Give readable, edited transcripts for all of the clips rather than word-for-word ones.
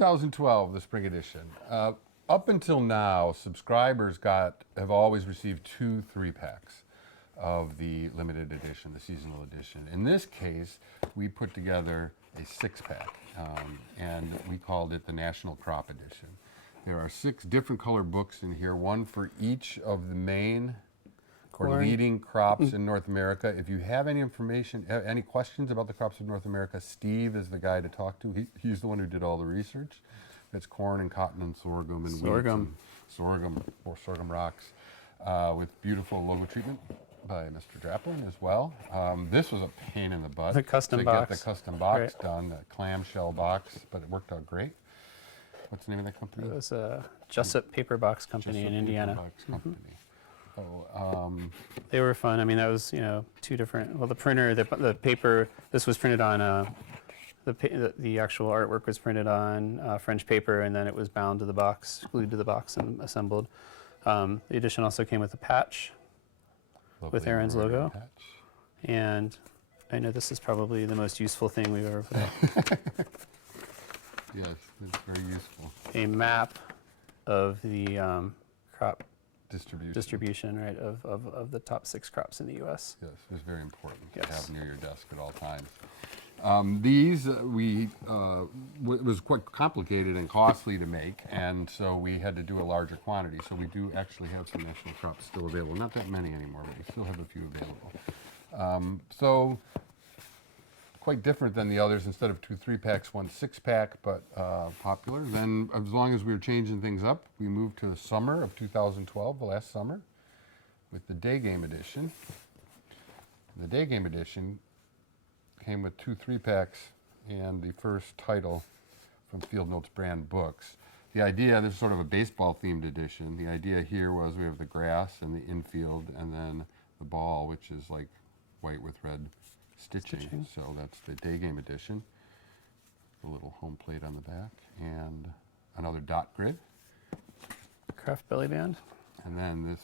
2012, the spring edition. Up until now, subscribers have always received 2 3-packs of the limited edition, the seasonal edition. In this case, we put together a 6-pack, and we called it the National Crop Edition. There are 6 different color books in here, one for each of the main or leading crops in North America. If you have any information, any questions about the crops of North America, Steve is the guy to talk to. He's the one who did all the research. It's corn and cotton and sorghum and wheat and sorghum rocks with beautiful logo treatment by Mr. Draplin as well. This was a pain in the butt. The custom to box. get the custom box done, the clamshell box, but it worked out great. What's the name of that company? It was a Jessup Paper Box Company in Indiana. Box Company. They were fun. I mean, that was 2 different. Well, the printer, the paper. This was printed on the actual artwork was printed on French paper, and then it was bound to the box, glued to the box, and assembled. The edition also came with a patch with Aaron's logo, and I know this is probably the most useful thing we've ever put out. Yes, it's very useful. A map of the crop Distribution, right, of the top 6 crops in the U.S. Yes, it was very important to Yes. have near your desk at all times. These it was quite complicated and costly to make, and so we had to do a larger quantity. So we do actually have some national crops still available. Not that many anymore, but we still have a few available. So quite different than the others. Instead of 2 3-packs, 1 6-pack, but popular. Then, as long as we were changing things up, we moved to the summer of 2012, the last summer, with the Day Game Edition. The Day Game Edition came with 2 3-packs and the first title from Field Notes brand books. The idea, this is sort of a baseball-themed edition. The idea here was we have the grass and the infield, and then the ball, which is like white with red stitching. So that's the Day Game Edition. The little home plate on the back, and another dot grid. Craft Belly Band. And then this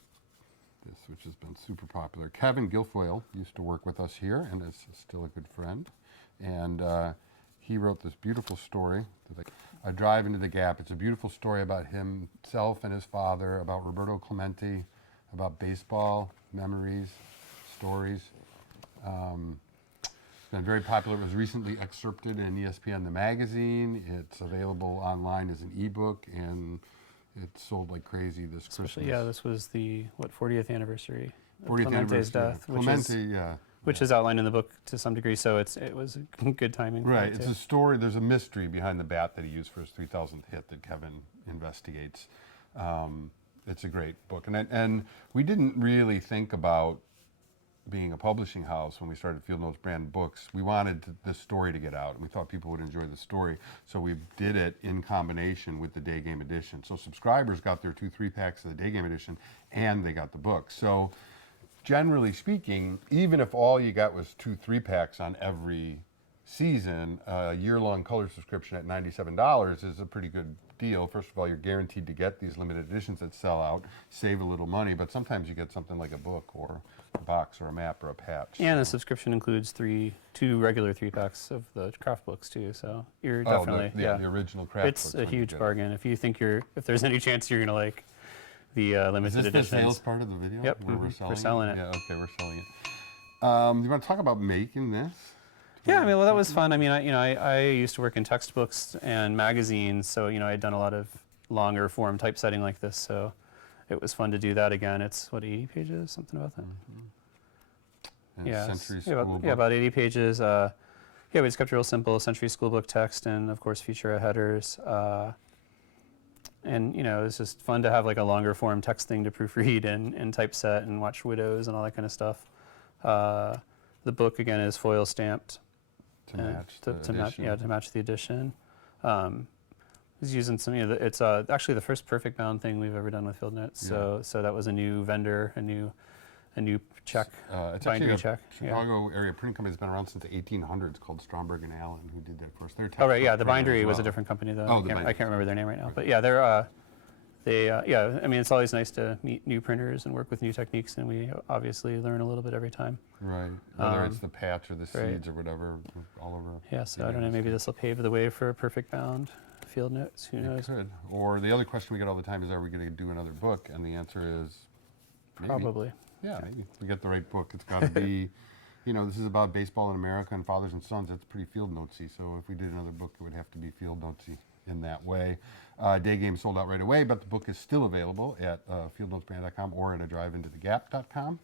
which has been super popular. Kevin Guilfoyle used to work with us here and is still a good friend. And he wrote this beautiful story, A Drive into the Gap. It's a beautiful story about himself and his father, about Roberto Clemente, about baseball, memories, stories. It's been very popular. It was recently excerpted in ESPN the magazine. It's available online as an ebook, and it sold like crazy this Christmas. Yeah, this was the 40th anniversary of 40th Clemente's anniversary. death, which is outlined in the book to some degree. So it was good timing. Right, it's a story. There's a mystery behind the bat that he used for his 3,000th hit that Kevin investigates. It's a great book, and we didn't really think about being a publishing house when we started Field Notes brand books. We wanted the story to get out, and we thought people would enjoy the story, so we did it in combination with the Day Game Edition. So subscribers got their 2 3-packs of the Day Game Edition, and they got the book. So generally speaking, even if all you got was 2 3-packs on every season, a year-long color subscription at $97 is a pretty good deal. First of all, you're guaranteed to get these limited editions that sell out, save a little money, but sometimes you get something like a book or a box or a map or a patch. And the subscription includes 2 regular 3-packs of the craft books too. So you're definitely the original craft It's books. a huge bargain if you think if there's any chance you're gonna like the limited editions. Is this the sales part of the video? Yep, where we're selling it. Yeah, okay, we're selling it. You want to talk about making this? Yeah, I mean, well, that was fun. I mean, I used to work in textbooks and magazines, so I'd done a lot of longer form typesetting like this, so it was fun to do that again. It's 80 pages, something about that. And Yeah, Century School book. about 80 pages. Yeah, we just kept it real simple: Century School book text, and of course, feature headers. And it's just fun to have like a longer form text thing to proofread and typeset and watch widows and all that kind of stuff. The book again is foil stamped. To match the edition. To match the edition. He's using some. It's actually the first perfect bound thing we've ever done with Field Notes. Yeah. So that was a new vendor, a new check. It's bindery actually a check. Chicago area printing company that's been around since the 1800s called Stromberg and Allen, who did that for us. Oh right, yeah. The bindery was a different company though. I can't remember their name right now. But yeah, I mean, it's always nice to meet new printers and work with new techniques, and we obviously learn a little bit every time. Right. Whether it's the patch or the seeds or whatever, all over. Yeah. So I don't know. Maybe this will pave the way for a perfect bound field notes. Who knows? Could. Or the other question we get all the time is, are we going to do another book? And the answer is maybe. Probably. Yeah, maybe. We get the right book. It's got to be, this is about baseball in America and fathers and sons. That's pretty field notesy. So if we did another book, it would have to be field notesy in that way. Day game sold out right away, but the book is still available at fieldnotesbrand.com or at a driveintothegap.com,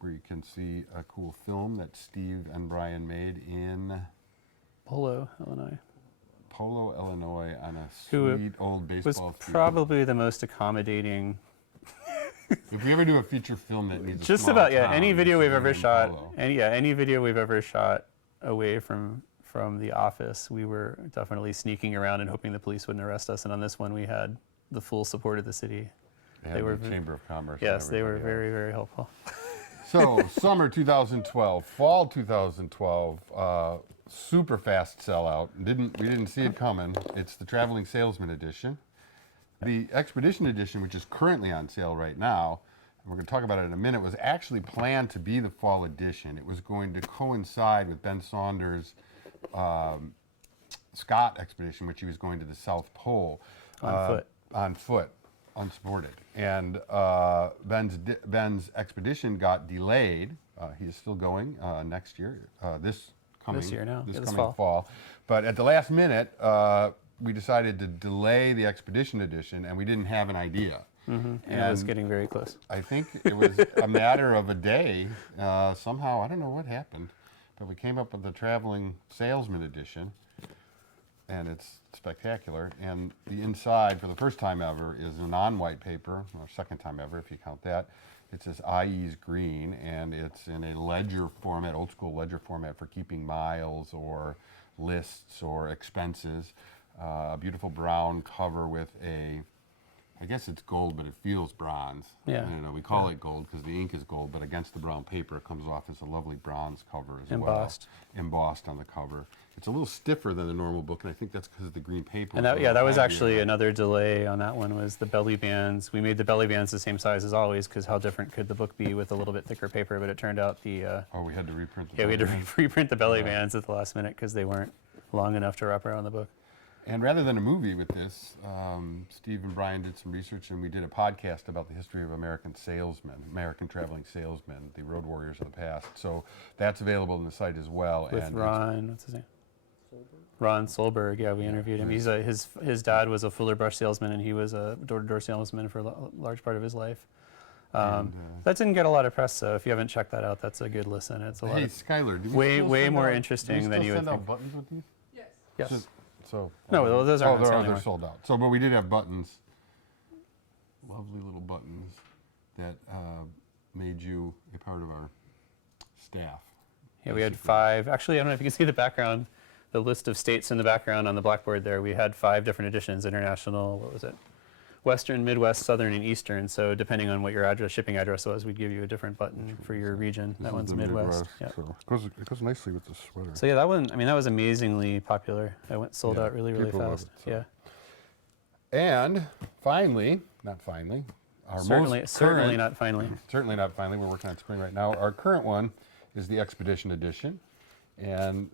where you can see a cool film that Steve and Brian made in Polo, Illinois. Polo, Illinois, on a Who sweet old Was baseball field. probably the most accommodating. If we ever do a feature film that needs a Just small about town, any it's video we've gonna ever be in shot, Polo. any video we've ever shot away from the office, we were definitely sneaking around and hoping the police wouldn't arrest us. And on this one, we had the full support of the city. They were the Chamber of Commerce. and Yes, they were everybody else. very, very helpful. So, summer 2012, fall 2012, super fast sellout. We didn't see it coming. It's the Traveling Salesman edition. The Expedition edition, which is currently on sale right now, and we're going to talk about it in a minute, was actually planned to be the fall edition. It was going to coincide with Ben Saunders' Scott expedition, which he was going to the South Pole. On foot, unsupported. And Ben's expedition got delayed. He is still going next year, this year now, this yeah, this coming fall. But at the last minute, we decided to delay the Expedition edition, and we didn't have an idea. And it was getting very close. I think it was a matter of a day. Somehow, I don't know what happened, but we came up with the Traveling Salesman edition, and it's spectacular. And the inside, for the first time ever, is a non-white paper, or second time ever if you count that. It's this IE's green, and it's in a ledger format, old school ledger format for keeping miles or lists or expenses. A beautiful brown cover with I guess it's gold, but it feels bronze. Yeah. We call it gold because the ink is gold, but against the brown paper, it comes off as a lovely bronze cover as Embossed. well. Embossed on the cover. It's a little stiffer than the normal book, and I think that's because of the green paper. And that was actually another delay on that one, was the belly bands. We made the belly bands the same size as always, because how different could the book be with a little bit thicker paper? But it turned out we had to reprint the we had to belly. reprint the belly bands at the last minute because they weren't long enough to wrap around the book. And rather than a movie with this, Steve and Brian did some research, and we did a podcast about the history of American salesmen, American traveling salesmen, the road warriors of the past. So that's available on the site as well. With Ron, what's his name? Ron Solberg. Yeah, we interviewed him. He's his dad was a Fuller Brush salesman, and he was a door-to-door salesman for a large part of his life. That didn't get a lot of press, so if you haven't checked that out, that's a good listen. It's a lot. Hey, Of, Skylar, do we way still way send more out, interesting than you would send out think. buttons with these? Yes. So No, those aren't on sale they're anymore. sold out. So, but we did have buttons, lovely little buttons that made you a part of our staff. Yeah, we had 5. Actually, I don't know if you can see the background, the list of states in the background on the blackboard there. We had 5 different editions: international, what was it? Western, Midwest, Southern, and Eastern. So depending on what your shipping address was, we'd give you a different button for your region. That one's the Midwest. Yeah. So it goes nicely with the sweater. So yeah, that one. I mean, that was amazingly popular. It sold Yeah, out really, really people love fast. it, so. Yeah. And finally, not finally, our Certainly current, not finally. certainly not finally, we're working on spring right now. Our current one is the Expedition edition, and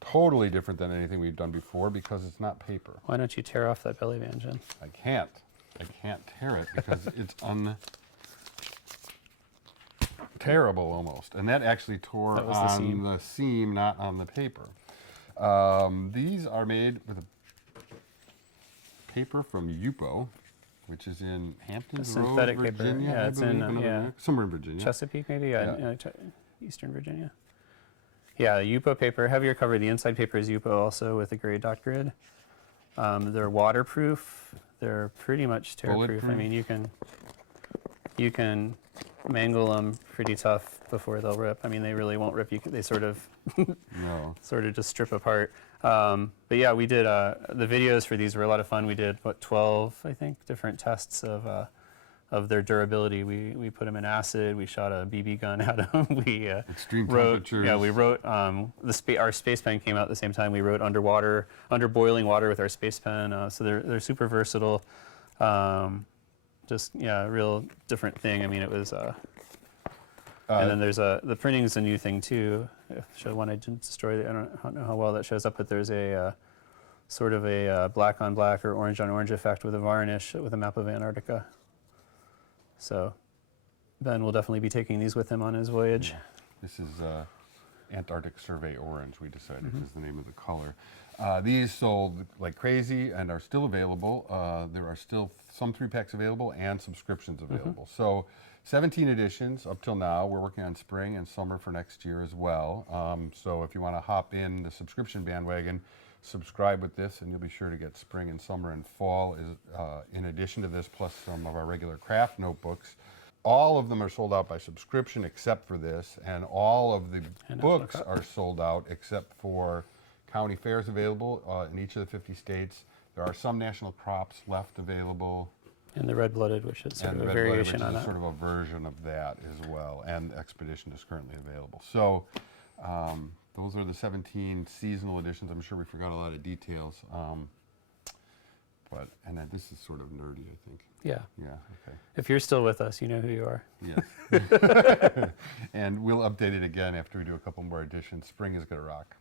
totally different than anything we've done before because it's not paper. Why don't you tear off that belly band, Jen? I can't tear it because it's terrible almost. And that actually tore That was the on seam. the seam, not on the paper. These are made with a paper from Yupo, which is in Hampton synthetic Road, paper. Virginia. Yeah, I it's in, believe, another yeah. America- somewhere in Virginia. Chesapeake, maybe? Yeah, Yeah. Eastern Virginia. Yeah, Yupo paper, heavier cover. The inside paper is Yupo also with a gray dot grid. They're waterproof. They're pretty much tear-proof. I Bulletproof? mean, you can mangle them pretty tough before they'll rip. I mean, they really won't rip. They sort of No. just strip apart. But yeah, we did the videos for these were a lot of fun. We did 12, I think, different tests of their durability. We put them in acid. We shot a BB gun at them. We Extreme wrote. temperatures. Yeah, we wrote. Our space pen came out at the same time. We wrote under boiling water with our space pen. So they're super versatile. Just a real different thing. I mean, it was. And then there's the printing's a new thing too. Show one I didn't destroy. I don't know how well that shows up, but there's a sort of a black on black or orange on orange effect with a varnish with a map of Antarctica. So Ben will definitely be taking these with him on his voyage. This is Antarctic Survey Orange, we decided is the name of the color. These sold like crazy and are still available. There are still some 3-packs available and subscriptions available. So 17 editions up till now. We're working on spring and summer for next year as well. So if you want to hop in the subscription bandwagon, subscribe with this and you'll be sure to get spring and summer and fall in addition to this, plus some of our regular craft notebooks. All of them are sold out by subscription except for this, and all of the books are sold out except for county fairs available in each of the 50 states. There are some national crops left available. And the red-blooded, which is sort And of the a red blooded, variation which on is that. sort of a version of that as well. And Expedition is currently available. So those are the 17 seasonal editions. I'm sure we forgot a lot of details. And then this is sort of nerdy, I think. Yeah. Yeah, okay. If you're still with us, you know who you are. Yes. And we'll update it again after we do a couple more editions. Spring is going to rock.